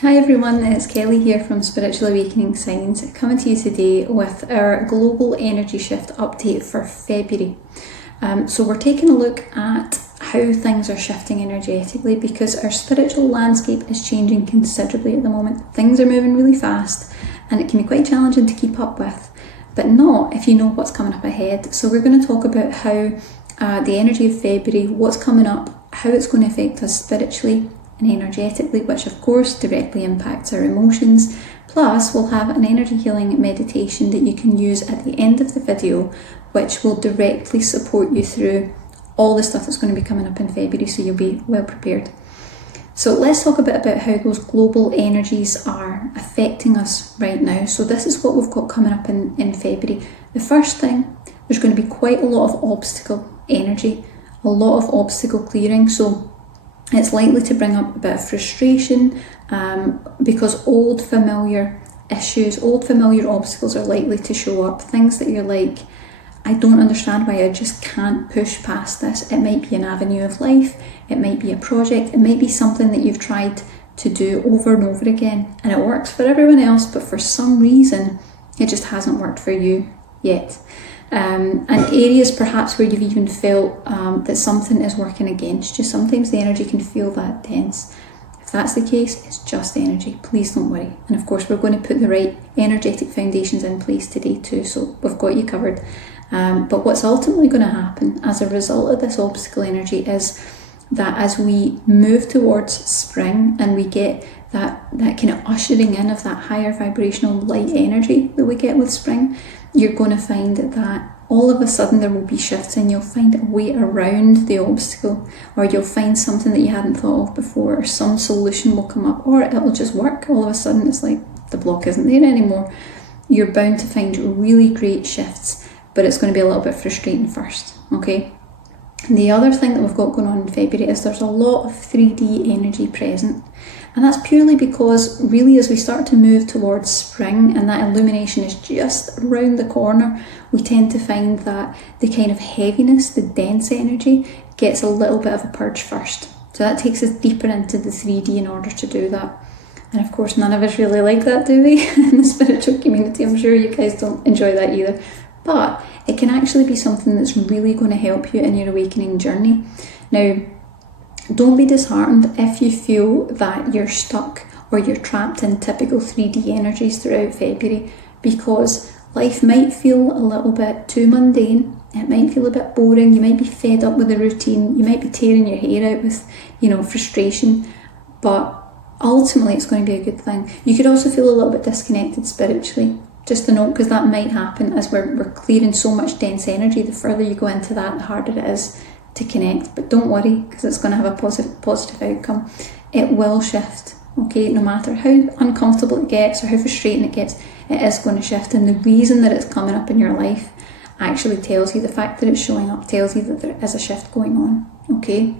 Hi everyone, it's Kelly here from Spiritual Awakening Signs, coming to you today with our global energy shift update for February. So we're taking a look at how things are shifting energetically because our spiritual landscape is changing considerably at the moment. Things are moving really fast and it can be quite challenging to keep up with, but not if you know what's coming up ahead. So we're going to talk about how the energy of February, what's coming up, how it's going to affect us spiritually and energetically, which of course directly impacts our emotions. Plus we'll have an energy healing meditation that you can use at the end of the video, which will directly support you through all the stuff that's going to be coming up in February, so you'll be well prepared. So let's talk a bit about how those global energies are affecting us right now. So this is what we've got coming up in February. The first thing, there's going to be quite a lot of obstacle energy, a lot of obstacle clearing. So it's likely to bring up a bit of frustration because old familiar issues, old familiar obstacles are likely to show up. Things that you're like, I don't understand why I just can't push past this. It might be an avenue of life, it might be a project, it might be something that you've tried to do over and over again and it works for everyone else, but for some reason it just hasn't worked for you yet. And areas perhaps where you've even felt that something is working against you. Sometimes the energy can feel that dense. If that's the case, it's just energy. Please don't worry. And of course, we're going to put the right energetic foundations in place today too, so we've got you covered. But what's ultimately going to happen as a result of this obstacle energy is that as we move towards spring and we get that kind of ushering in of that higher vibrational light energy that we get with spring, you're going to find that all of a sudden there will be shifts and you'll find a way around the obstacle, or you'll find something that you hadn't thought of before, or some solution will come up, or it'll just work. All of a sudden it's like the block isn't there anymore. You're bound to find really great shifts, but it's going to be a little bit frustrating first, okay? And the other thing that we've got going on in February is there's a lot of 3D energy present. And that's purely because really as we start to move towards spring and that illumination is just around the corner, we tend to find that the kind of heaviness, the dense energy, gets a little bit of a purge first. So that takes us deeper into the 3D in order to do that. And of course, none of us really like that, do we? In the spiritual community, I'm sure you guys don't enjoy that either. But it can actually be something that's really going to help you in your awakening journey. Now, don't be disheartened if you feel that you're stuck or you're trapped in typical 3D energies throughout February, because life might feel a little bit too mundane. It might feel a bit boring. You might be fed up with the routine. You might be tearing your hair out with, frustration. But ultimately, it's going to be a good thing. You could also feel a little bit disconnected spiritually. Just to note, because that might happen as we're clearing so much dense energy. The further you go into that, the harder it is to connect. But don't worry, because it's going to have a positive outcome. It will shift, okay? No matter how uncomfortable it gets or how frustrating it gets, it is going to shift. And the reason that it's coming up in your life actually tells you, the fact that it's showing up tells you that there is a shift going on, okay?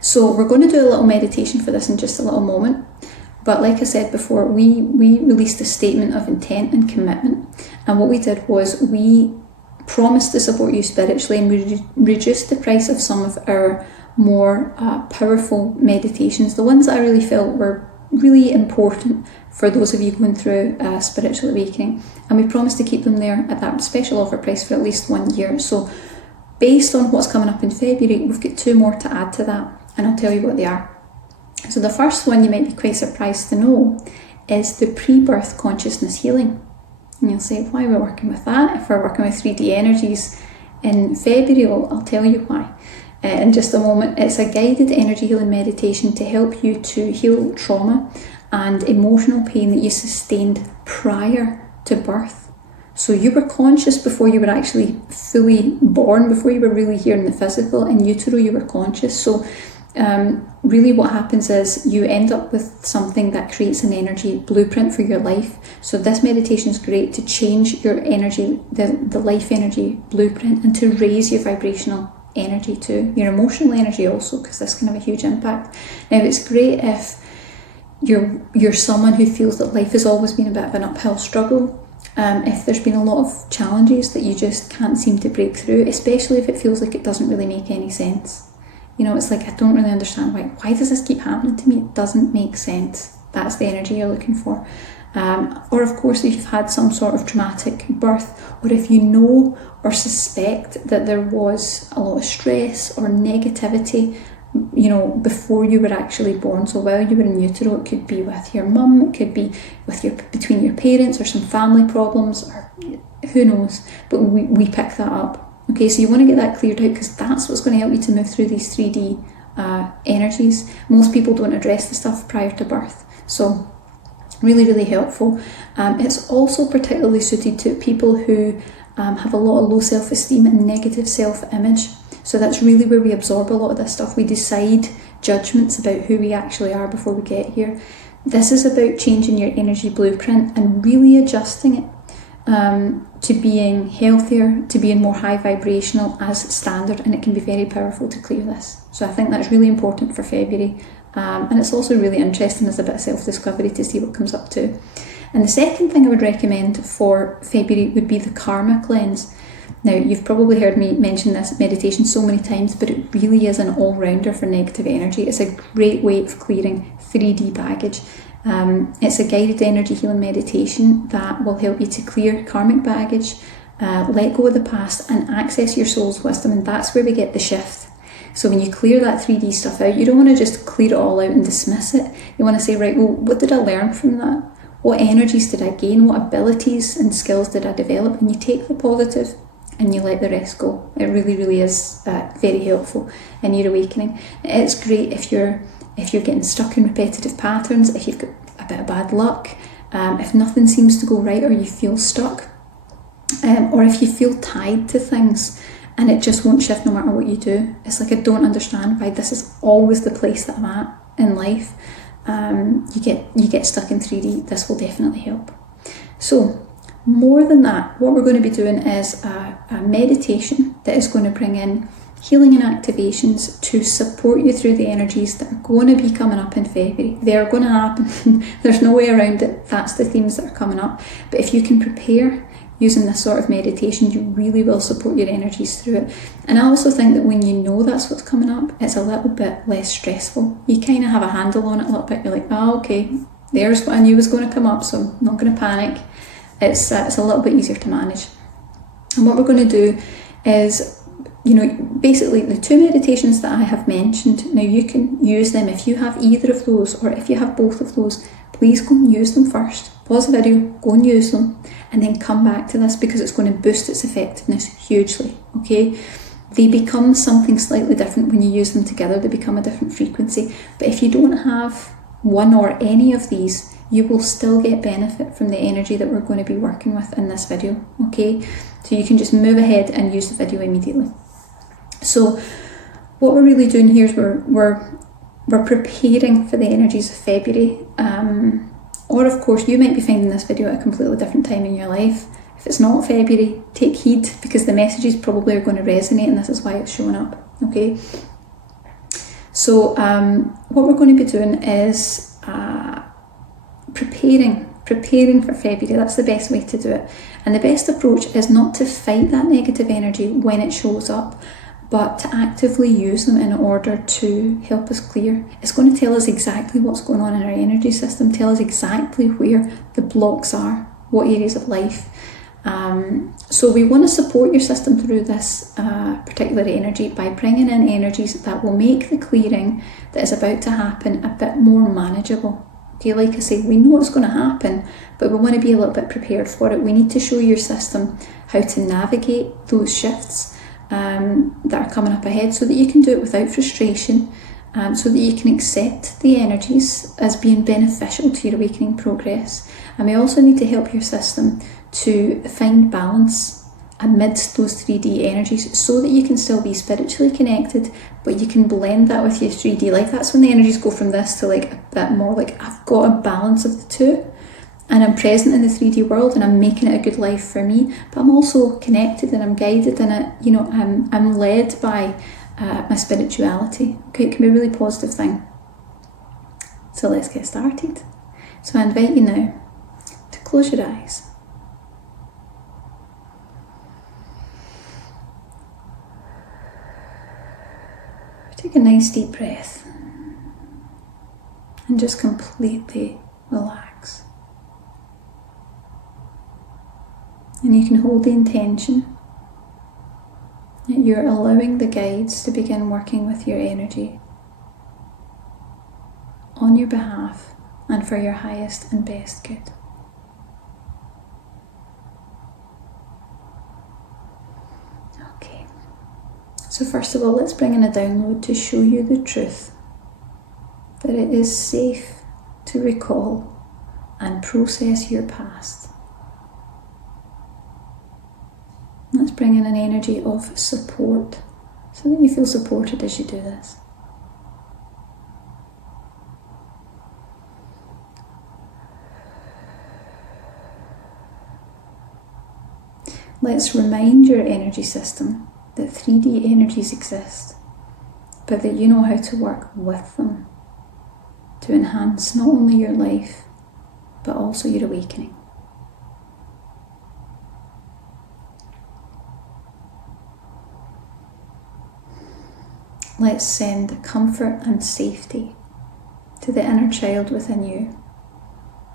So we're going to do a little meditation for this in just a little moment. But like I said before, we released a statement of intent and commitment. And what we did was we promised to support you spiritually, and we reduced the price of some of our more powerful meditations, the ones that I really felt were really important for those of you going through spiritual awakening. And we promised to keep them there at that special offer price for at least 1 year. So based on what's coming up in February, we've got 2 more to add to that, and I'll tell you what they are. So the first one you might be quite surprised to know is the pre-birth consciousness healing. And you'll say, why are we working with that? If we're working with 3D energies in February, I'll tell you why in just a moment. It's a guided energy healing meditation to help you to heal trauma and emotional pain that you sustained prior to birth. So you were conscious before you were actually fully born, before you were really here in the physical. In utero, you were conscious. So really what happens is you end up with something that creates an energy blueprint for your life. So this meditation is great to change your energy, the life energy blueprint, and to raise your vibrational energy too, your emotional energy also, because this can have a huge impact. Now it's great if you're someone who feels that life has always been a bit of an uphill struggle. If there's been a lot of challenges that you just can't seem to break through, especially if it feels like it doesn't really make any sense. It's like, I don't really understand why does this keep happening to me? It doesn't make sense. that's the energy you're looking for. Or of course, if you've had some sort of traumatic birth, or if you know or suspect that there was a lot of stress or negativity, you know, before you were actually born. So while you were in utero, it could be with your mum, it could be with between your parents, or some family problems, or who knows, but we pick that up. Okay, so you want to get that cleared out, because that's what's going to help you to move through these 3D energies. Most people don't address the stuff prior to birth, so really, really helpful. It's also particularly suited to people who have a lot of low self-esteem and negative self-image. So that's really where we absorb a lot of this stuff. We decide judgments about who we actually are before we get here. This is about changing your energy blueprint and really adjusting it to being healthier, to being more high vibrational as standard, and it can be very powerful to clear this. So I think that's really important for February, and it's also really interesting as a bit of self-discovery to see what comes up too. And the second thing I would recommend for February would be the karma cleanse. Now, you've probably heard me mention this meditation so many times, but it really is an all-rounder for negative energy. It's a great way of clearing 3D baggage. It's a guided energy healing meditation that will help you to clear karmic baggage, let go of the past, and access your soul's wisdom. And that's where we get the shift. So when you clear that 3D stuff out, you don't want to just clear it all out and dismiss it. You want to say, right, well, what did I learn from that? What energies did I gain? What abilities and skills did I develop? And you take the positive and you let the rest go. It really, really is very helpful in your awakening. It's great if you're getting stuck in repetitive patterns, if you've got a bit of bad luck, if nothing seems to go right, or you feel stuck, or if you feel tied to things and it just won't shift no matter what you do. It's like, I don't understand why this is always the place that I'm at in life. You get stuck in 3D. This will definitely help. So more than that, what we're going to be doing is a meditation that is going to bring in healing and activations to support you through the energies that are going to be coming up in February. They are going to happen. There's no way around it. That's the themes that are coming up. But if you can prepare using this sort of meditation, you really will support your energies through it. And I also think that when you know that's what's coming up, it's a little bit less stressful. You kind of have a handle on it a little bit. You're like, oh, okay, there's what I knew was going to come up, so I'm not going to panic. It's a little bit easier to manage. And what we're going to do is, you know, basically the two meditations that I have mentioned, now you can use them if you have either of those, or if you have both of those, please go and use them first. Pause the video, go and use them, and then come back to this, because it's going to boost its effectiveness hugely, okay? They become something slightly different when you use them together. They become a different frequency. But if you don't have one or any of these, you will still get benefit from the energy that we're going to be working with in this video, okay? So you can just move ahead and use the video immediately. So what we're really doing here is we're preparing for the energies of February. Or of course, you might be finding this video at a completely different time in your life. If it's not February, take heed, because the messages probably are going to resonate, and this is why it's showing up, okay? So what we're going to be doing is preparing for February. That's the best way to do it. And the best approach is not to fight that negative energy when it shows up, but to actively use them in order to help us clear. It's going to tell us exactly what's going on in our energy system, tell us exactly where the blocks are, what areas of life. So we want to support your system through this particular energy by bringing in energies that will make the clearing that is about to happen a bit more manageable. Okay, like I say, we know what's going to happen, but we want to be a little bit prepared for it. We need to show your system how to navigate those shifts that are coming up ahead, so that you can do it without frustration, so that you can accept the energies as being beneficial to your awakening progress. And we also need to help your system to find balance amidst those 3D energies, so that you can still be spiritually connected, but you can blend that with your 3D life. That's when the energies go from this to like a bit more like, I've got a balance of the two, and I'm present in the 3D world, and I'm making it a good life for me, but I'm also connected and I'm guided in it. You know, I'm led by my spirituality. Okay, it can be a really positive thing. So let's get started. So I invite you now to close your eyes. Take a nice deep breath. and just completely relax. And you can hold the intention that you're allowing the guides to begin working with your energy on your behalf and for your highest and best good. Okay, so first of all, let's bring in a download to show you the truth that it is safe to recall and process your past. Let's bring in an energy of support so that you feel supported as you do this. Let's remind your energy system that 3D energies exist, but that you know how to work with them to enhance not only your life, but also your awakening. Let's send comfort and safety to the inner child within you.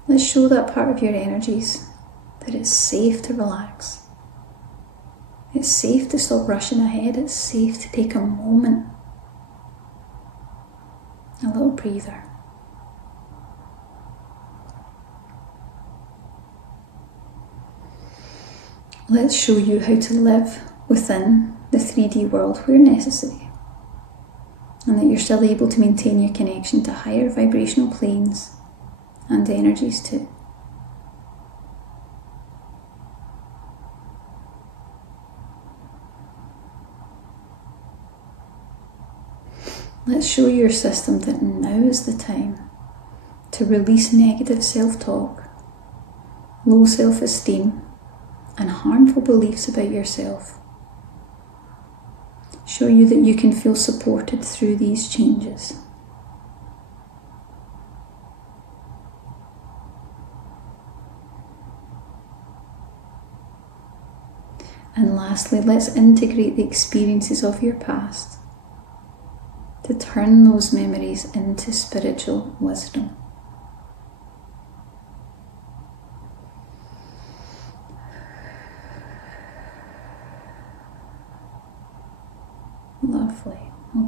Let's show that part of your energies that it's safe to relax. It's safe to stop rushing ahead. It's safe to take a moment. A little breather. Let's show you how to live within the 3D world where necessary, and that you're still able to maintain your connection to higher vibrational planes and energies too. Let's show your system that now is the time to release negative self-talk, low self-esteem, and harmful beliefs about yourself. Show you that you can feel supported through these changes. And lastly, let's integrate the experiences of your past to turn those memories into spiritual wisdom. Lovely.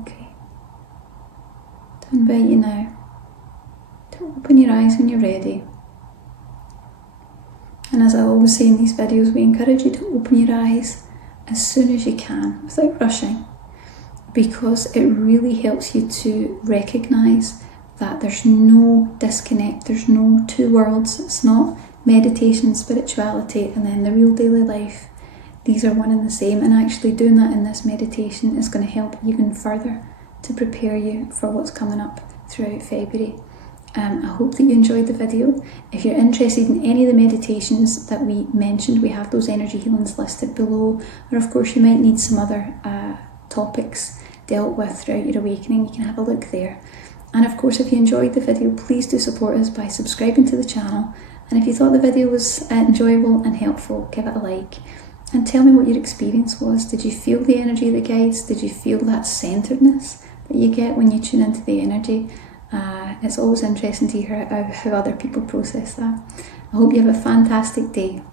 Okay. To invite you now to open your eyes when you're ready. And as I always say in these videos, we encourage you to open your eyes as soon as you can, without rushing, because it really helps you to recognise that there's no disconnect, there's no two worlds. It's not meditation, spirituality, and then the real daily life. These are one and the same, and actually doing that in this meditation is going to help even further to prepare you for what's coming up throughout February. I hope that you enjoyed the video. If you're interested in any of the meditations that we mentioned, we have those energy healings listed below, or of course you might need some other topics dealt with throughout your awakening. You can have a look there. And of course, if you enjoyed the video, please do support us by subscribing to the channel, and if you thought the video was enjoyable and helpful, give it a like. And tell me what your experience was. Did you feel the energy of the guides? Did you feel that centeredness that you get when you tune into the energy? It's always interesting to hear how other people process that. I hope you have a fantastic day.